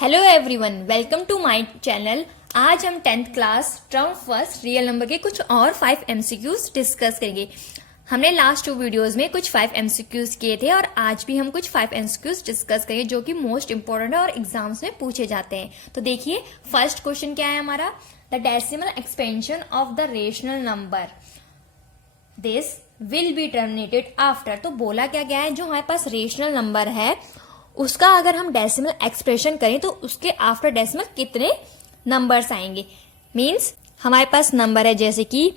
Hello everyone, welcome to my channel. आज हम 10th class term first real number के कुछ और 5 एमसीक्यूज डिस्कस करेंगे। हमने लास्ट 2 वीडियोस में कुछ 5 एमसीक्यूज किए थे और आज भी हम कुछ 5 एमसीक्यूज डिस्कस करेंगे जो कि मोस्ट इंपोर्टेंट है और एग्जाम्स में पूछे जाते हैं। तो देखिए, फर्स्ट क्वेश्चन क्या है हमारा, the decimal expansion of the rational number this will be terminated after. तो बोला क्या गया है, जो हमारे पास रेशनल नंबर है उसका अगर हम डेसिमल एक्सप्रेशन करें तो उसके आफ्टर डेसिमल कितने नंबर्स आएंगे। मींस हमारे पास नंबर है जैसे कि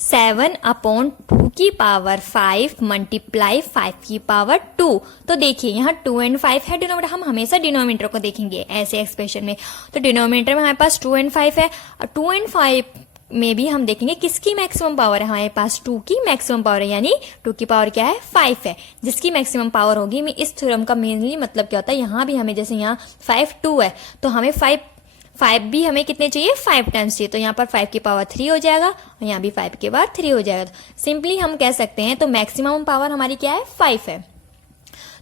7/2 की पावर 5 मल्टीप्लाई 5 की पावर 2। तो देखिए यहाँ 2 and 5 है डिनोमिनेटर, हम हमेशा डिनोमिनेटर को देखेंगे ऐसे एक्सप्रेशन में। तो डिनोमिनेटर में हमारे पास 2 and 5 है और 2 and 5 में भी हम देखेंगे किसकी मैक्सिमम पावर है, हमारे पास 2 की मैक्सिमम पावर है, यानी 2 की पावर क्या है 5 है, जिसकी मैक्सिमम पावर होगी। मैं इस थ्योरम का मेनली मतलब क्या होता है, यहाँ भी हमें जैसे यहाँ 5 2 है तो हमें 5 भी हमें कितने चाहिए 5 टाइम्स चाहिए। तो यहाँ पर 5 की पावर 3 हो जाएगा और यहाँ भी 5 की पावर 3 हो जाएगा। तो सिंपली हम कह सकते हैं तो मैक्सिमम पावर हमारी क्या है 5 है।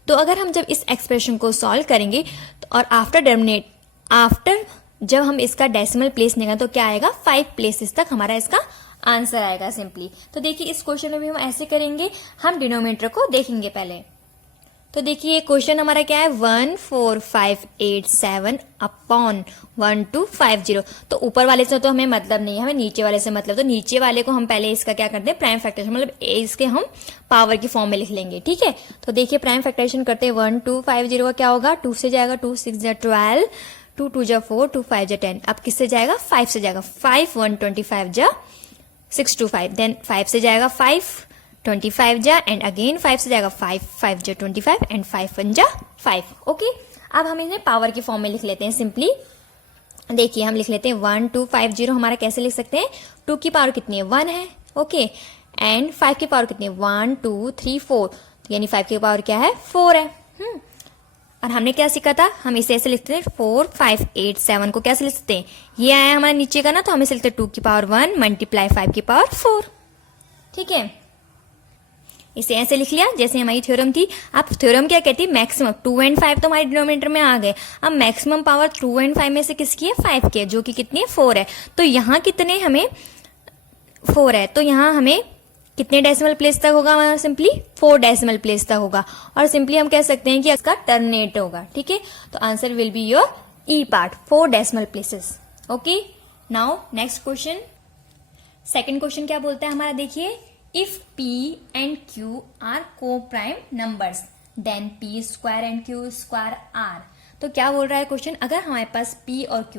तो अगर हम जब इस एक्सप्रेशन को सॉल्व करेंगे तो और आफ्टर जब हम इसका डेसिमल प्लेस निकालें तो क्या आएगा 5 प्लेसेस तक हमारा इसका आंसर आएगा सिंपली। तो देखिए इस क्वेश्चन में भी हम ऐसे करेंगे, हम डिनोमिनेटर को देखेंगे पहले। तो देखिए क्वेश्चन हमारा क्या है 14587 अपॉन 1250। तो ऊपर वाले से तो हमें मतलब नहीं है, हमें नीचे वाले से मतलब। तो नीचे वाले को हम पहले इसका क्या करते हैं प्राइम फैक्टराइजेशन, मतलब इसके हम पावर की फॉर्म में लिख लेंगे, ठीक है। तो देखिए प्राइम फैक्टराइजेशन करते हैं 1250 का क्या होगा 2 से जाएगा 2 6 12 2 2 4 2 5 10। अब किससे जाएगा 5 से जाएगा 5 1 25 6 2 5। देन 5 से जाएगा 5 25 एंड अगेन 5 से जाएगा 5 5 25 एंड 5 1 5। ओके, अब हम इन्हें पावर की फॉर्म में लिख लेते हैं सिंपली। देखिए हम लिख लेते हैं 1250 हमारा कैसे लिख सकते हैं, 2 की पावर कितनी है 1 है, ओके, एंड 5 की पावर कितनी है 1 2 3 4, यानी 5 की पावर क्या है 4 है। और हमने क्या सीखा था, हम इसे ऐसे लिखते हैं 4587 को कैसे लिख सकते हैं, ये आया हमारे नीचे का ना, तो हम इसे लिखते हैं 2 की पावर 1 मल्टीप्लाई 5 की पावर 4, ठीक है। इसे ऐसे लिख लिया जैसे हमारी थ्योरम थी। अब थ्योरम क्या कहती है, मैक्सिमम 2 and 5 तो हमारे डिनोमिनेटर में आ गए। अब मैक्सिमम पावर 2 and 5 में से किसकी है 5 की है, जो कि कितनी है 4 है। तो यहाँ कितने हमें 4 है, तो यहाँ हमें कितने डेसिमल प्लेस तक होगा हमारा, सिंपली 4 डेसिमल प्लेस तक होगा। और सिंपली हम कह सकते हैं कि इसका टर्मिनेट होगा, ठीक है। तो answer will be your E part 4 decimal places. Okay, now next question, second question क्या बोलता है हमारा, देखिए if P and Q are coprime numbers then P square and Q square are. तो क्या बोल रहा है क्वेश्चन, अगर हमारे पास P और Q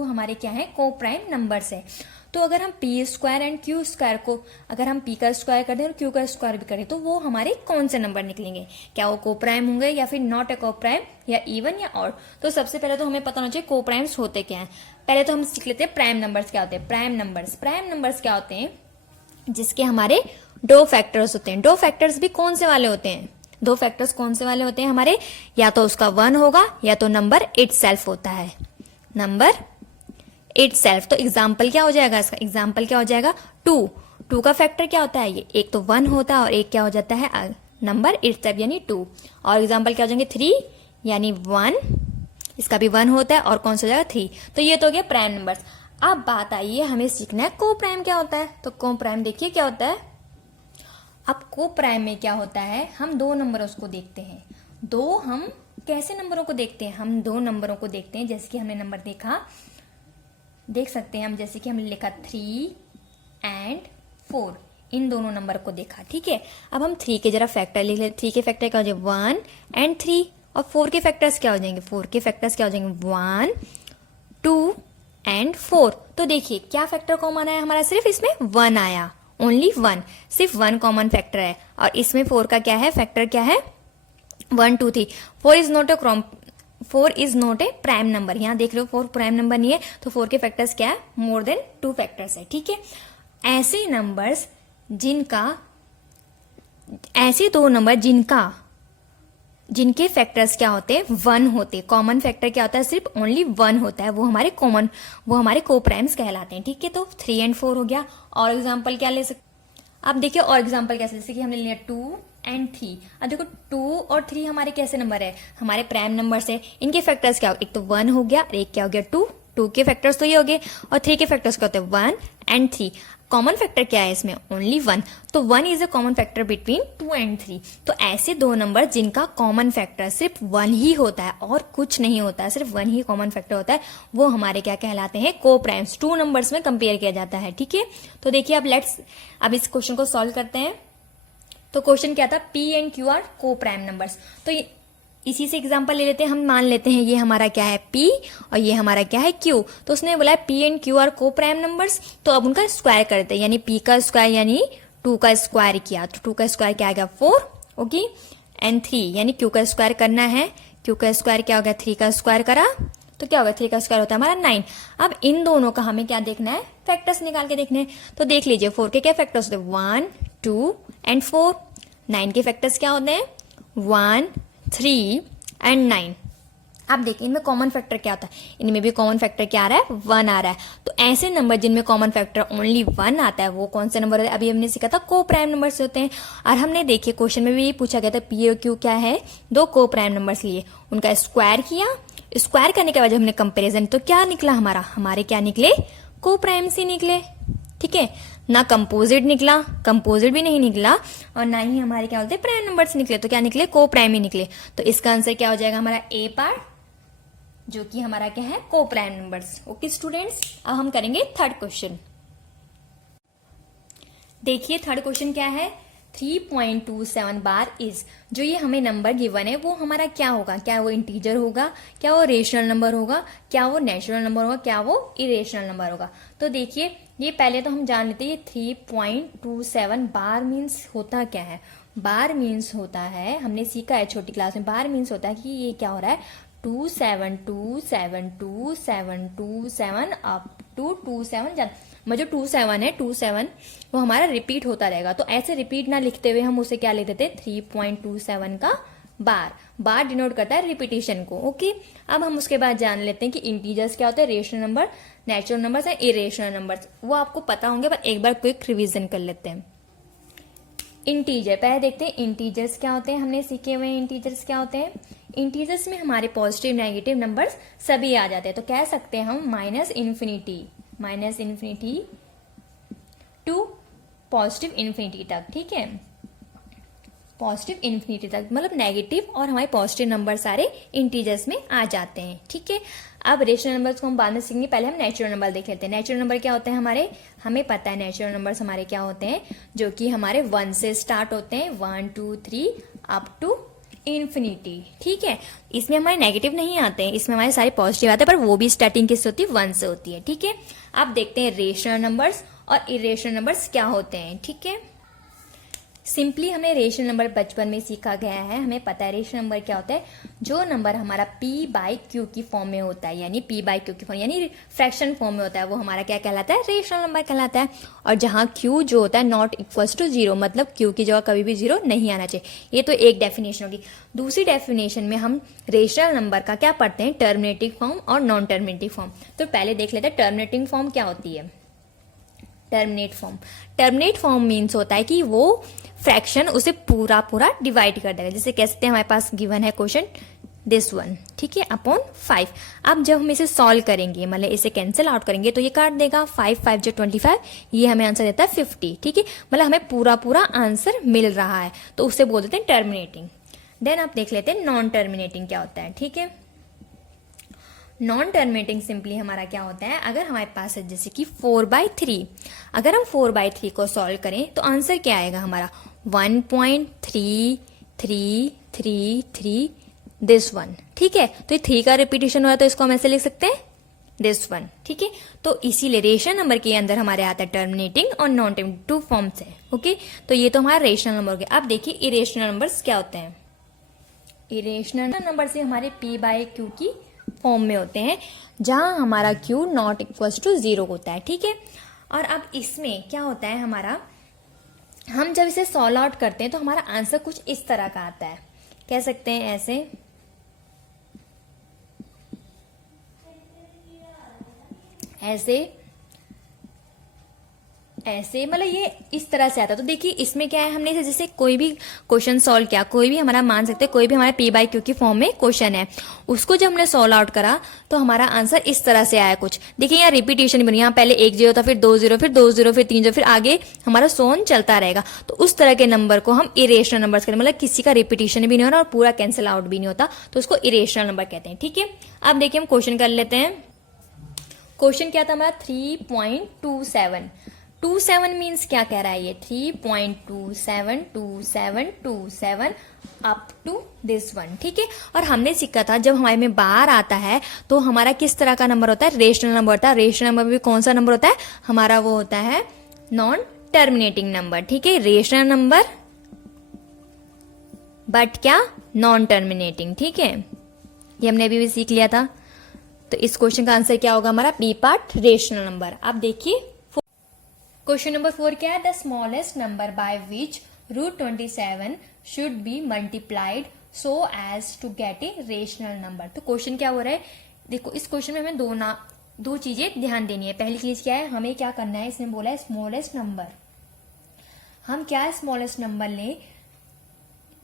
हमारे क्या है को प्राइम नंबर्स है, तो अगर हम P square and Q square को अगर हम P का स्क्वायर कर दें और Q का स्क्वायर भी करें तो वो हमारे कौन से नंबर निकलेंगे, क्या वो को प्राइम होंगे या फिर नॉट ए को प्राइम या इवन या ऑड। तो सबसे पहले तो हमें पता होना चाहिए को प्राइम्स होते क्या है। पहले तो हम सीख लेते हैं प्राइम नंबर्स क्या होते हैं। प्राइम नंबर्स क्या होते हैं, जिसके हमारे 2 फैक्टर्स होते हैं। 2 फैक्टर्स भी कौन से वाले होते हैं, 2 फैक्टर्स कौन से वाले होते हैं हमारे, या तो उसका 1 होगा या तो नंबर इटसेल्फ होता है, नंबर इटसेल्फ। तो एग्जाम्पल क्या हो जाएगा इसका, एग्जाम्पल क्या हो जाएगा 2 का फैक्टर क्या होता है, ये एक तो 1 होता है और एक क्या हो जाता है नंबर इटसेल्फ यानी 2। और एग्जाम्पल क्या हो जाएंगे 3 यानी 1, इसका भी 1 होता है और कौन सा हो जाएगा 3। तो ये तो हो गया प्राइम नंबर्स। अब बात आई है हमें सीखना है को प्राइम क्या होता है। तो को प्राइम देखिए क्या होता है, अब को प्राइम में क्या होता है, हम 2 नंबरों को देखते हैं। हम कैसे नंबरों को देखते हैं, हम 2 नंबरों को देखते हैं। जैसे कि हमने नंबर देखा, देख सकते हैं हम, जैसे कि हमने लिखा 3 and 4, इन दोनों नंबर को देखा, ठीक है। अब हम 3 के जरा फैक्टर लिख लेते। 3 के फैक्टर क्या हो जाएंगे 1 and 3, और 4 के फैक्टर्स क्या हो जाएंगे 1 2 and 4। तो देखिए क्या फैक्टर कॉमन आया हमारा, सिर्फ इसमें 1 आया, ओनली 1, सिर्फ 1 कॉमन फैक्टर है। और इसमें 4 का क्या है फैक्टर क्या है 1 2 3। 4 is not a prime number, यहाँ देख रहे हो 4 प्राइम नंबर नहीं है, तो 4 के फैक्टर्स क्या है मोर देन 2 फैक्टर्स है, ठीक है। ऐसे नंबर्स ऐसे 2 नंबर जिनके फैक्टर्स क्या होते हैं 1 होते, कॉमन फैक्टर क्या होता है सिर्फ ओनली 1 होता है, वो हमारे को प्राइम्स कहलाते हैं, ठीक है। तो 3 and 4 हो गया। और एग्जाम्पल क्या ले सकते, अब देखिए और एग्जाम्पल कैसे, जैसे कि हमने लिया 2 एंड 3। अब देखो 2 और 3 हमारे कैसे नंबर है, हमारे प्राइम नंबर है। इनके फैक्टर्स क्या हो, एक तो 1 हो गया और एक क्या हो गया 2। 2 के फैक्टर्स तो ये हो गए और 3 के फैक्टर्स क्या होते हैं 1 एंड 3। कॉमन फैक्टर क्या है इसमें, ओनली 1। तो 1 is a common factor between 2 and 3। तो ऐसे दो नंबर जिनका कॉमन फैक्टर सिर्फ 1 ही होता है और कुछ नहीं होता है, सिर्फ 1 ही कॉमन फैक्टर होता है, वो हमारे क्या कहलाते हैं, को प्राइम्स। 2 नंबर्स में कंपेयर किया जाता है, ठीक है। तो देखिए अब इस क्वेश्चन को सॉल्व करते हैं। तो क्वेश्चन क्या था, P and Q are coprime numbers. तो इसी से एग्जांपल ले लेते हैं, हम मान लेते हैं ये हमारा क्या है P और ये हमारा क्या है Q। तो उसने बोला है P and Q are coprime numbers, तो अब उनका स्क्वायर करते हैं, यानी P का स्क्वायर यानी 2 का स्क्वायर किया, तो 2 का स्क्वायर क्या आ गया 4, ओके। एंड 3 यानी Q का स्क्वायर करना है, Q का स्क्वायर क्या हो गया 3 का स्क्वायर करा, तो क्या होगा 3 का स्क्वायर होता है हमारा 9। अब इन दोनों का हमें क्या देखना है, फैक्टर्स निकाल के देखने हैं। तो देख लीजिए 4 के क्या फैक्टर्स होते हैं 1 2 एंड 4। 9 के फैक्टर्स क्या होते हैं 1 3 एंड 9। अब देखिए इनमें कॉमन फैक्टर क्या होता है, इनमें भी कॉमन फैक्टर क्या आ रहा है 1 आ रहा है। तो ऐसे नंबर जिनमें कॉमन फैक्टर ओनली 1 आता है वो कौन से नंबर होते हैं, अभी हमने सीखा था को प्राइम नंबर से होते हैं। और हमने देखिए क्वेश्चन में भी पूछा गया था P और Q क्या है, दो को प्राइम नंबर्स लिए, उनका स्क्वायर किया, स्क्वायर करने के बाद जब हमने कंपेरिजन तो क्या निकला हमारे क्या निकले, को प्राइम्स ही निकले, ठीक है। ना कंपोजिट निकला, कंपोजिट भी नहीं निकला, और ना ही हमारे क्या बोलते हैं प्राइम नंबर्स निकले, तो क्या निकले को प्राइम ही निकले। तो इसका आंसर क्या हो जाएगा हमारा ए पार्ट, जो कि हमारा क्या है को प्राइम नंबर्स। ओके स्टूडेंट्स, अब हम करेंगे थर्ड क्वेश्चन। देखिए थर्ड क्वेश्चन क्या है, 3.27 बार इज, जो ये हमें नंबर गिवन है वो हमारा क्या होगा, क्या वो इंटीजर होगा, क्या वो रेशनल नंबर होगा, क्या वो नेचुरल नंबर होगा, क्या वो इरेशनल नंबर होगा। तो देखिए ये पहले तो हम जान लेते हैं, ये 3.27 बार मीन्स होता क्या है। बार मीन्स होता है, हमने सीखा है छोटी क्लास में, बार मीन्स होता है कि ये क्या हो रहा है 27272727 अप टू 27 जो 27 है 27 वो हमारा रिपीट होता रहेगा। तो ऐसे रिपीट ना लिखते हुए हम उसे क्या लिख देते हैं 3.27 का बार। बार डिनोट करता है रिपीटिशन को, ओके। अब हम उसके बाद जान लेते हैं कि इंटीजर्स क्या होते हैं, rational number, natural numbers and irrational numbers. वो आपको पता होंगे पर एक बार क्विक रिवीजन कर लेते हैं। इंटीजर पहले देखते हैं, इंटीजर्स क्या होते हैं, हमने सीखे हुए इंटीजर्स क्या होते हैं। इंटीजर्स में हमारे पॉजिटिव नेगेटिव नंबर्स सभी आ जाते हैं। तो कह सकते हैं हम minus infinity to positive infinity तक, ठीक है। पॉजिटिव इन्फिनिटी तक मतलब नेगेटिव और हमारे पॉजिटिव नंबर सारे इंटीजर्स में आ जाते हैं, ठीक है। अब रेशनल नंबर्स को हम बाद में सीखेंगे, पहले हम नेचुरल नंबर देख लेते हैं। नेचुरल नंबर क्या होते हैं हमारे, हमें पता है नेचुरल नंबर्स हमारे क्या होते हैं, जो कि हमारे 1 से स्टार्ट होते हैं, 1 2 3 अप टू इन्फिनिटी, ठीक है। इसमें हमारे नेगेटिव नहीं आते हैं, इसमें हमारे सारे पॉजिटिव आते हैं, पर वो भी स्टार्टिंग किससे होती है 1 से होती है, ठीक है। अब देखते हैं रेशनल नंबर्स और इरेशनल नंबर्स क्या होते हैं, ठीक है। सिंपली हमें रेशनल नंबर बचपन में सीखा गया है, हमें पता है रेशनल नंबर क्या होता है, जो नंबर हमारा P/Q की फॉर्म में होता है, यानी P/Q की फॉर्म यानी फ्रैक्शन फॉर्म में होता है, वो हमारा क्या कहलाता है, रेशनल नंबर कहलाता है। और जहां Q जो होता है नॉट इक्वल्स टू 0, मतलब Q की जगह कभी भी 0 नहीं आना चाहिए। ये तो एक डेफिनेशन होगी। दूसरी डेफिनेशन में हम रेशनल नंबर का क्या पढ़ते हैं, टर्मिनेटिंग फॉर्म और नॉन टर्मिनेटिंग फॉर्म। तो पहले देख लेते हैं टर्मिनेटिंग फॉर्म क्या होती है। टर्मिनेट फॉर्म मीन्स होता है कि वो फ्रैक्शन उसे पूरा डिवाइड कर देगा। जैसे कह सकते हैं हमारे पास गिवन है क्वेश्चन दिस वन, ठीक है, अपॉन 5। अब जब हम इसे सॉल्व करेंगे, मतलब इसे कैंसिल आउट करेंगे, तो ये काट देगा 5 5 जो 25, ये हमें आंसर देता है 50, ठीक है। मतलब हमें पूरा आंसर मिल रहा है, तो उसे बोल देते हैं टर्मिनेटिंग। देन आप देख लेते हैं नॉन टर्मिनेटिंग क्या होता है, ठीक है। नॉन टर्मिनेटिंग सिंपली हमारा क्या होता है, अगर हमारे पास है जैसे कि 4/3, अगर हम 4/3 को सॉल्व करें तो आंसर क्या आएगा हमारा 1.3333 दिस वन, ठीक है। तो ये 3 का रिपीटेशन हो रहा है, तो इसको हम ऐसे लिख सकते हैं दिस वन, ठीक है। तो इसीलिए रेशनल नंबर के अंदर हमारे आता है टर्मिनेटिंग और नॉन टर्मिनेटिंग, 2 फॉर्म्स है, ओके। तो ये तो हमारा रेशनल नंबर हो गया। अब देखिए इरेशनल नंबर्स क्या होते हैं। इरेशनल नंबर से हमारे P/Q की फॉर्म में होते हैं, जहां हमारा Q नॉट इक्वल्स टू 0 होता है, ठीक है। और अब इसमें क्या होता है हमारा, हम जब इसे सॉल्व आउट करते हैं तो हमारा आंसर कुछ इस तरह का आता है, कह सकते हैं ऐसे, मतलब ये इस तरह से आता है। तो देखिए इसमें क्या है, हमने जैसे कोई भी क्वेश्चन सॉल्व किया, कोई भी हमारा मान सकते हैं, कोई भी हमारा पी बाई क्यू की फॉर्म में क्वेश्चन है, उसको जब हमने सॉल्व आउट करा तो हमारा आंसर इस तरह से आया कुछ। देखिए यहाँ रिपीटेशन बनी, यहाँ पहले 1 0 था, फिर 2 0, फिर 2 0, फिर 3 0, फिर आगे हमारा सोन चलता रहेगा। तो उस तरह के नंबर को हम इरेशनल नंबर्स कहते हैं, मतलब किसी का रिपीटेशन भी नहीं हो रहा और पूरा कैंसिल आउट भी नहीं होता, तो उसको इरेशनल नंबर कहते हैं। ठीक है, अब देखिए हम क्वेश्चन कर लेते हैं। क्वेश्चन क्या था हमारा 3.27। 27 मीन्स क्या कह रहा है ये, 3.272727 अप टू दिस वन। ठीक है, और हमने सीखा था जब हमारे में बार आता है तो हमारा किस तरह का नंबर होता है, रेशनल नंबर होता है। रेशनल नंबर भी कौन सा नंबर होता है हमारा, वो होता है नॉन टर्मिनेटिंग नंबर। ठीक है, रेशनल नंबर बट क्या, नॉन टर्मिनेटिंग। ठीक है, ये हमने अभी भी सीख लिया था। तो इस क्वेश्चन का आंसर क्या होगा हमारा, बी पार्ट, रेशनल नंबर। अब देखिए क्वेश्चन नंबर 4 क्या है, the smallest number by which √27 should be multiplied so as to get a rational number. तो क्वेश्चन क्या हो रहा है, देखो इस क्वेश्चन में हमें दो चीजें ध्यान देनी है। पहली चीज क्या है, हमें क्या करना है, इसने बोला है स्मॉलेस्ट नंबर। हम क्या स्मॉलेस्ट नंबर लें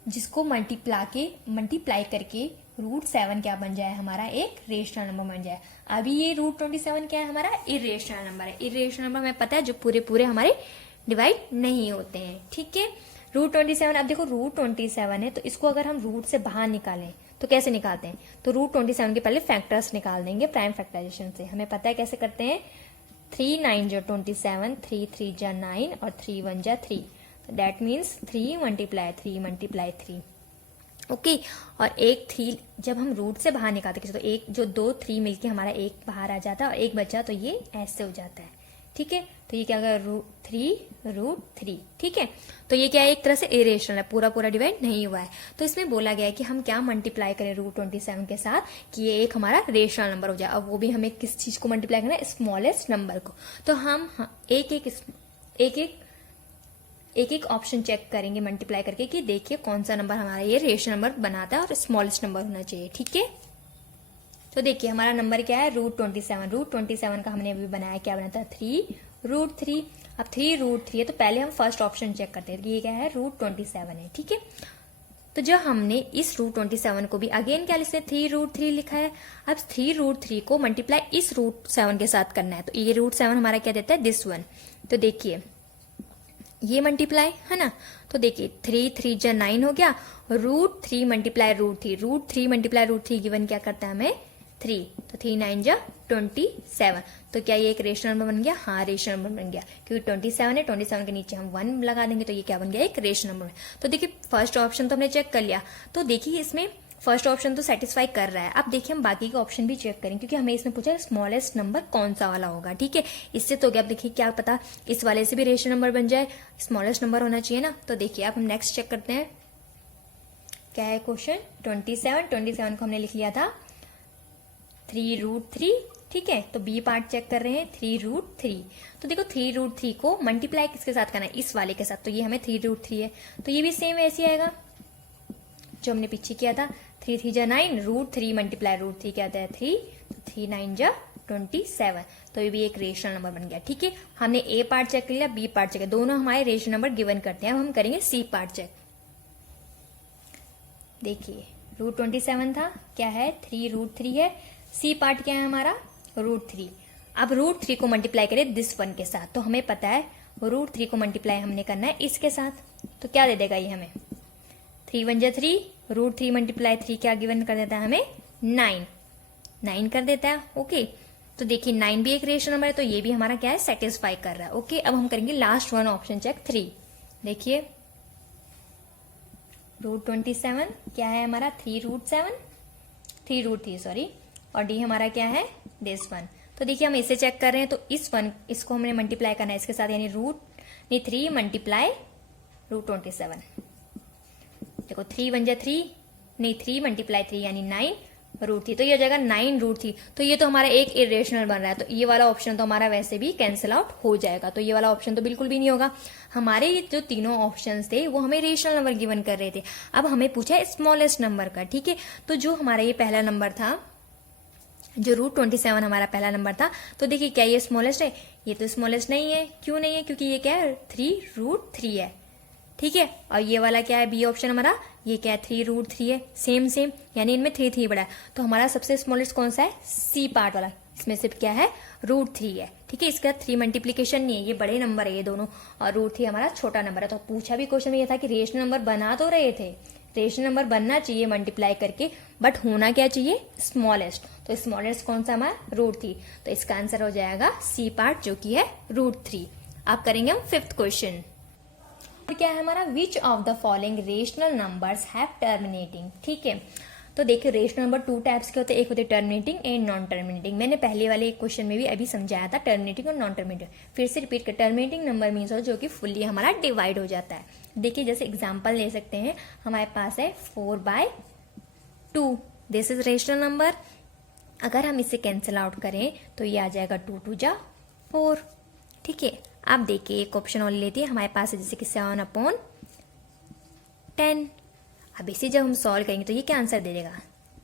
जिसको मल्टीप्लाई करके √7 क्या बन जाए हमारा, एक रेशनल नंबर बन जाए। अभी ये √27 क्या है हमारा, इरेशनल नंबर है। इरेशनल नंबर हमें पता है जो पूरे हमारे डिवाइड नहीं होते हैं। ठीक है, √27, अब देखो √27 है तो इसको अगर हम रूट से बाहर निकालें तो कैसे निकालते हैं, तो √27 के पहले फैक्टर्स निकाल देंगे प्राइम फैक्टराइजेशन से। हमें पता है कैसे करते हैं, 3 9 जो 27, 3 3 जा 9 और 3 1 जा 3, दैट मीन्स 3 मल्टीप्लाई 3। ओके, और एक 3 जब हम रूट से बाहर निकालते तो एक जो 2 3 मिलके हमारा एक बाहर आ जाता है और एक बचा, तो ये ऐसे हो जाता है। ठीक है, तो ये क्या होगा, √3। ठीक है, तो ये क्या है, एक तरह से इरेशनल है, पूरा डिवाइड नहीं हुआ है। तो इसमें बोला गया है कि हम क्या मल्टीप्लाई करें √27 के साथ कि ये एक हमारा रेशनल नंबर हो जाए। अब वो भी हमें किस चीज को मल्टीप्लाई करना है, स्मॉलेस्ट नंबर को। तो हम एक ऑप्शन चेक करेंगे मल्टीप्लाई करके कि देखिए कौन सा नंबर हमारा ये रेशनल नंबर बनाता है और स्मॉलेस्ट नंबर होना चाहिए। ठीक है, तो देखिए हमारा नंबर क्या है, √27। √27 का हमने अभी बनाया, क्या बनाता है, 3√3। अब 3√3 है तो पहले हम फर्स्ट ऑप्शन चेक करते हैं कि ये क्या है, √27 है। ठीक है, तो जब हमने इस √27 को भी अगेन क्या लिखते हैं, 3√3 लिखा है। अब 3√3 को मल्टीप्लाई इस √7 के साथ करना है, तो ये √7 हमारा क्या देता है, दिस वन। तो देखिए ये मल्टीप्लाई है ना, तो देखिए 3 3 जा 9 हो गया, √3 मल्टीप्लाई √3, √3 मल्टीप्लाई √3 गिवन क्या करता है हमें, 3, तो 3 9 जा 27। तो क्या ये एक रेशनल नंबर बन गया, हाँ रेशनल नंबर बन गया, क्योंकि 27 है, 27 के नीचे हम 1 लगा देंगे तो ये क्या बन गया, एक रेशनल नंबर। तो देखिए फर्स्ट ऑप्शन तो हमने चेक कर लिया, तो देखिए इसमें फर्स्ट ऑप्शन तो सेटिस्फाई कर रहा है। अब देखिए हम बाकी के ऑप्शन भी चेक करें, क्योंकि हमें इसमें पूछा स्मॉलेस्ट नंबर कौन सा वाला होगा। ठीक है, इससे तो क्या, अब देखिए क्या पता इस वाले से भी रेशनल नंबर बन जाए, स्मॉलेस्ट नंबर होना चाहिए ना। तो देखिए अब हम नेक्स्ट चेक करते हैं, क्या है क्वेश्चन 27 को हमने लिख लिया था 3√3। ठीक है, तो बी पार्ट चेक कर रहे हैं 3√3। तो देखो 3√3 को मल्टीप्लाई किसके साथ करना है, इस वाले के साथ, तो ये हमें 3√3 है, तो ये भी सेम ऐसे आएगा जो हमने पीछे किया था, 3 3 जा 9, √3 मल्टीप्लाई √3 क्या आता है 3, तो 3 9 जा 27, तो ये भी एक रेशनल नंबर बन गया। ठीक है, हमने ए पार्ट चेक कर लिया, बी पार्ट चेक, दोनों हमारे रेशनल नंबर गिवन करते हैं। अब हम करेंगे सी पार्ट चेक। देखिए √27 था, क्या है 3√3 है, सी पार्ट क्या है हमारा √3। अब √3 को मल्टीप्लाई करें दिस वन के साथ, तो हमें पता है √3 को मल्टीप्लाई हमने करना है इसके साथ, तो क्या दे देगा ये हमें 3 1 जा 3, √3 मल्टीप्लाई 3 क्या गिवन कर देता है हमें 9 कर देता है। ओके, तो देखिए 9 भी एक रेशनल नंबर है, तो ये भी हमारा क्या है, सेटिस्फाई कर रहा है। ओके, अब हम करेंगे लास्ट वन ऑप्शन चेक 3। देखिए √27 क्या है हमारा 3√3 सॉरी, और डी हमारा क्या है दिस वन। तो देखिए हम इसे चेक कर रहे हैं, तो इसको हमने मल्टीप्लाई करना है इसके साथ, यानी 3 मल्टीप्लाई √27। देखो 3 1 जा 3, 3 मल्टीप्लाई 3 यानी 9 √3, तो ये हो जाएगा 9 √3। तो ये तो हमारा एक इरेशनल बन रहा है, तो ये वाला ऑप्शन तो हमारा वैसे भी कैंसिल आउट हो जाएगा, तो ये वाला ऑप्शन तो बिल्कुल भी नहीं होगा। हमारे जो तीनों ऑप्शंस थे वो हमें रेशनल नंबर गिवन कर रहे थे। अब हमें पूछा है स्मॉलेस्ट नंबर का। ठीक है, तो जो हमारा ये पहला नंबर था जो √27 हमारा पहला नंबर था। तो देखिए क्या ये स्मॉलेस्ट है? ये तो स्मॉलेस्ट नहीं है। क्यों नहीं है? क्योंकि ये क्या है? 3√3 है। ठीक है, और ये वाला क्या है? बी ऑप्शन हमारा, ये क्या है? 3√3 है। सेम सेम, यानी इनमें 3 बड़ा है। तो हमारा सबसे स्मॉलेस्ट कौन सा है? सी पार्ट वाला। इसमें सिर्फ क्या है? √3 है। ठीक है, इसका 3 मल्टीप्लीकेशन नहीं है, ये बड़े नंबर है ये दोनों, और √3 हमारा छोटा नंबर है। तो पूछा भी क्वेश्चन में ये था कि रेशनल नंबर बना तो रहे थे, रेशनल नंबर बनना चाहिए मल्टीप्लाई करके, बट होना क्या चाहिए? स्मॉलेस्ट। तो स्मॉलेस्ट कौन सा हमारा? √3। तो इसका आंसर हो जाएगा सी पार्ट, जो कि है √3। अब करेंगे हम 5th क्वेश्चन। क्या है हमारा? Which of the following rational numbers have terminating. ठीक है, तो देखिए रेशनल नंबर 2 टाइप्स के होते हैं, एक होते टर्मिनेटिंग एंड नॉन टर्मिनेटिंग। मैंने पहले वाले क्वेश्चन में भी अभी समझाया था टर्मिनेटिंग और नॉन टर्मिनेटिंग। फिर से रिपीट कर, टर्मिनेटिंग नंबर मीन्स हो जो कि फुल्ली हमारा डिवाइड हो जाता है। देखिए जैसे एग्जांपल ले सकते हैं, हमारे पास है 4/2, दिस इज रेशनल नंबर। अगर हम इसे कैंसिल आउट करें तो ये आ जाएगा 2 2 जा 4। ठीक है, अब देखिए एक ऑप्शन और लेते हैं, हमारे पास है जैसे कि 7/10। अब इसे जब हम सॉल्व करेंगे तो ये क्या आंसर दे देगा?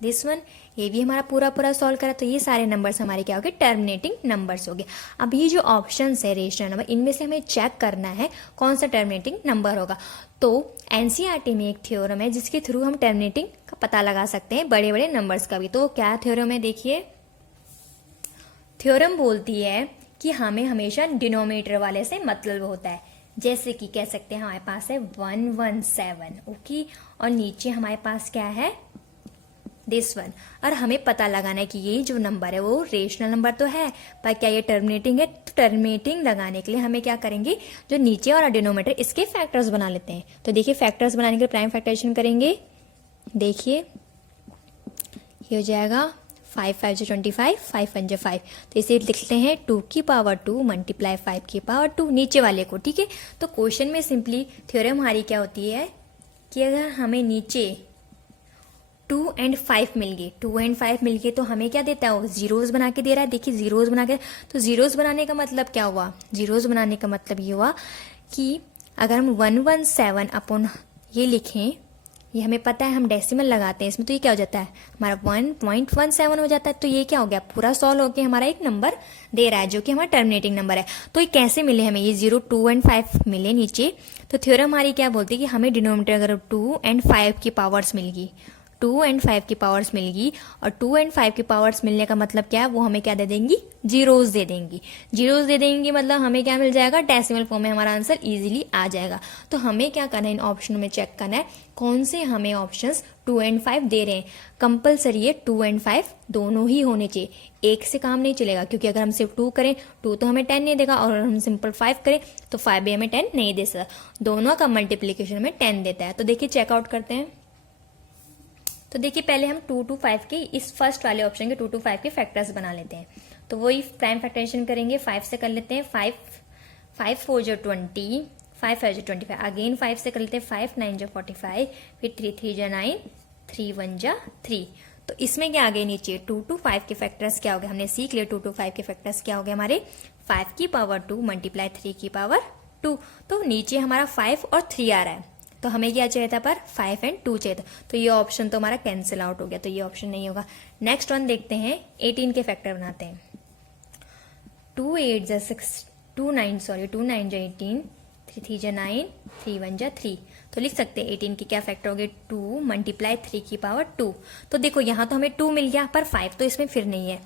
This one. ये भी हमारा पूरा सॉल्व करा, तो ये सारे नंबर्स हमारे क्या हो गए? टर्मिनेटिंग नंबर्स हो गए। अब ये जो ऑप्शंस है रेशनल नंबर, इनमें से हमें चेक करना है कौन सा टर्मिनेटिंग नंबर होगा। तो एनसीईआरटी में एक थ्योरम है जिसके थ्रू हम टर्मिनेटिंग का पता लगा सकते हैं बड़े बड़े नंबर्स का भी। तो क्या थ्योरम है? देखिए थ्योरम बोलती है कि हमें हमेशा डिनोमिनेटर वाले से मतलब होता है। जैसे कि कह सकते हैं हमारे पास है 117, ओके, और नीचे हमारे पास क्या है? This one. और हमें पता लगाना है कि ये जो नंबर है वो रेशनल नंबर तो है, पर क्या ये टर्मिनेटिंग है? तो टर्मिनेटिंग लगाने के लिए हमें क्या करेंगे? जो नीचे वाला डिनोमिनेटर, इसके फैक्टर्स बना लेते हैं। तो देखिए फैक्टर्स बनाने के लिए प्राइम फैक्टराइजेशन करेंगे। देखिए ये हो जाएगा 5 5 जो 25, 5 1 जो 5। तो इसे लिखते हैं 2 की पावर 2 मल्टीप्लाई 5 की पावर 2 नीचे वाले को। ठीक है, तो क्वेश्चन में सिंपली थ्योरम हमारी क्या होती है कि अगर हमें नीचे 2 and 5 मिल गए, 2 and 5 मिल गए, तो हमें क्या देता है? वो जीरोज बना के दे रहा है। देखिए जीरोज बना के, तो जीरोज बनाने का मतलब क्या हुआ? जीरोज बनाने का मतलब ये हुआ कि अगर हम 117 अपॉन ये लिखें, ये हमें पता है हम डेसिमल लगाते हैं इसमें, तो ये क्या हो जाता है? हमारा 1.17 हो जाता है। तो ये क्या हो गया? पूरा सॉल्व होकर हमारा एक नंबर दे रहा है जो कि हमारा टर्मिनेटिंग नंबर है। तो ये कैसे मिले हमें? ये 0 2 and 5 मिले नीचे। तो थ्योरम हमारी क्या बोलती है कि हमें डिनोमिनेटर अगर 2 and 5 की पावर्स मिल गई, 2 and 5 की पावर्स मिल गई, और 2 and 5 की पावर्स मिलने का मतलब क्या है? वो हमें क्या दे देंगी? जीरोज दे देंगी। जीरोज दे देंगी मतलब हमें क्या मिल जाएगा? डेसिमल फॉर्म में हमारा आंसर इजीली आ जाएगा। तो हमें क्या करना है? इन ऑप्शनों में चेक करना है कौन से हमें ऑप्शंस 2 and 5 दे रहे हैं। कंपलसरी है 2 and 5 दोनों ही होने चाहिए, एक से काम नहीं चलेगा, क्योंकि अगर हम सिर्फ 2 करें 2 तो हमें 10 नहीं देगा, और अगर हम सिंपल 5 करें तो 5 भी हमें 10 नहीं दे सकता। दोनों का मल्टीप्लीकेशन में 10 देता है। तो देखिए चेकआउट करते हैं। तो देखिए पहले हम 2 to 5 के इस फर्स्ट वाले ऑप्शन के 2 to 5 के फैक्टर्स बना लेते हैं। तो वही प्राइम फैक्टराइजेशन करेंगे, 5 से कर लेते हैं। 5 4 जो 20, 5 5 जो 25, अगेन 5 से कर लेते हैं। 5 9 जो 45, फिर 3 3 जो 9, 3 1 जो 3। तो इसमें क्या आ गए? नीचे 2 to 5 के फैक्टर्स क्या हो गए? हमने सीख लिया 2 to 5 के फैक्टर्स क्या हो गए हमारे? 5 की पावर 2 मल्टीप्लाई 3 की पावर 2। तो नीचे हमारा 5 और 3 आ रहा है, तो हमें क्या चाहिए था? पर 5 and 2 चाहिए था। तो ये ऑप्शन तो हमारा कैंसिल आउट हो गया, तो ये ऑप्शन नहीं होगा। नेक्स्ट वन देखते हैं, 18 के फैक्टर बनाते हैं। 2 8 जो 6, 2 9 सॉरी 2 9 जो 18, 3 3 जो 9, 3 1 जो 3। तो लिख सकते हैं 18 की क्या फैक्टर हो गए? 2 मल्टीप्लाई 3 की पावर 2। तो देखो यहाँ तो हमें 2 मिल गया, पर 5 तो इसमें फिर नहीं है।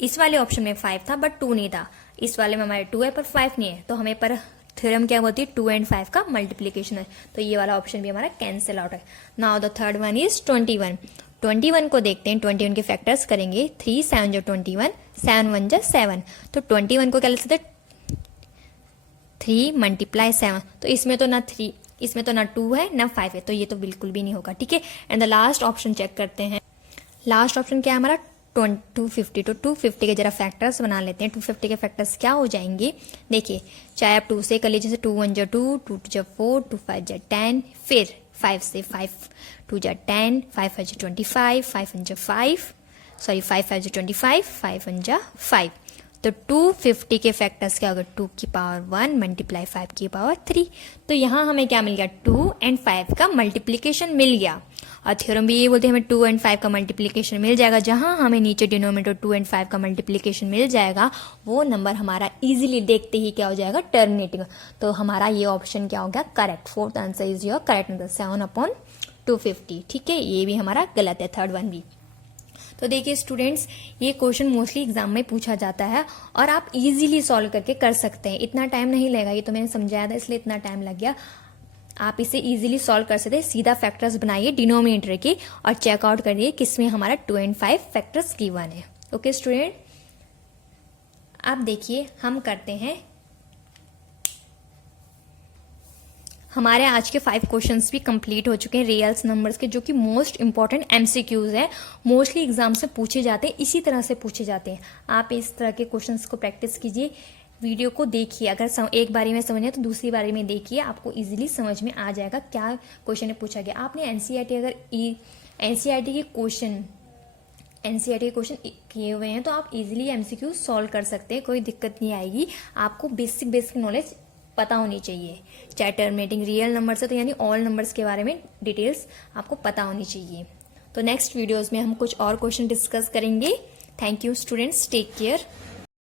इस वाले ऑप्शन में 5 था बट 2 नहीं था, इस वाले में हमारे 2 है पर 5 नहीं है। तो हमें पर थ्योरम क्या होती है? 2 and 5 का मल्टीप्लीकेशन है, तो ये वाला ऑप्शन भी हमारा कैंसिल आउट है। Now the third one is 21। 21 को देखते हैं, 21 के फैक्टर्स करेंगे। 3 7 जो 21, 7 1 जो 7। तो 21 को क्या लिख सकते हैं? 3 मल्टीप्लाई 7। तो इसमें तो ना 3, इसमें तो ना 2 है ना 5 है, तो ये तो बिल्कुल भी नहीं होगा। ठीक है, and the last option check करते हैं। लास्ट ऑप्शन क्या है हमारा? 250। तो 250 के जरा फैक्टर्स बना लेते हैं। 250 के फैक्टर्स क्या हो जाएंगे? देखिए चाहे आप 2 से कर लीजिए, जैसे 2 1 जो 2, 2 2 जो 4, 2 5 जो 10, फिर 5 से 5 2 जो 10, 5 5 जो 25, 5 1 जो 5, सॉरी 5 5 जो 25, 5 1 जो 5। तो 250 के फैक्टर्स क्या होगा? 2 की पावर 1 मल्टीप्लाई 5 की पावर 3। तो यहाँ हमें क्या मिल गया? 2 and 5 का मल्टीप्लीकेशन मिल गया, और थ्योरम भी ये बोलते हैं हमें 2 and 5 का मल्टीप्लीकेशन मिल जाएगा, जहां हमें नीचे डिनोमिनेटर 2 and 5 का मल्टीप्लीकेशन मिल जाएगा, वो नंबर हमारा इजीली देखते ही क्या हो जाएगा, टर्मिनेटिंग। तो हमारा ये ऑप्शन क्या हो गया, correct. Fourth answer is your correct answer, 7/250। ठीक है, ये भी हमारा गलत है, थर्ड वन भी। तो देखिए स्टूडेंट्स, ये क्वेश्चन मोस्टली एग्जाम में पूछा जाता है और आप इजीली सॉल्व करके कर सकते हैं, इतना टाइम नहीं लगेगा। ये तो मैंने समझाया था इसलिए इतना टाइम लग गया। आप इसे इजीली सॉल्व कर सकते हैं। सीधा फैक्टर्स बनाइए डिनोमिनेटर के और चेकआउट करिए किसमें हमारा 2 and 5 फैक्टर्स गिवन है। ओके स्टूडेंट, आप देखिए हम करते हैं, हमारे आज के 5 क्वेश्चंस भी कंप्लीट हो चुके हैं रियल्स नंबर्स के, जो कि मोस्ट इंपॉर्टेंट एमसीक्यूज है, मोस्टली एग्जाम से पूछे जाते हैं, इसी तरह से पूछे जाते हैं। आप इस तरह के क्वेश्चंस को प्रैक्टिस कीजिए, वीडियो को देखिए। अगर एक बारी में समझ आए तो दूसरी बारी में देखिए, आपको इजीली समझ में आ जाएगा क्या क्वेश्चन में पूछा गया। आपने एनसीईआरटी अगर एनसीईआरटी के क्वेश्चन किए हुए हैं तो आप इजीली एमसीक्यू सॉल्व कर सकते हैं, कोई दिक्कत नहीं आएगी। आपको बेसिक नॉलेज पता होनी चाहिए, चाहे टर्मिनेटिंग रियल नंबर्स है तो यानी ऑल नंबर्स के बारे में डिटेल्स आपको पता होनी चाहिए। तो नेक्स्ट वीडियोस में हम कुछ और क्वेश्चन डिस्कस करेंगे। Thank you students, take care.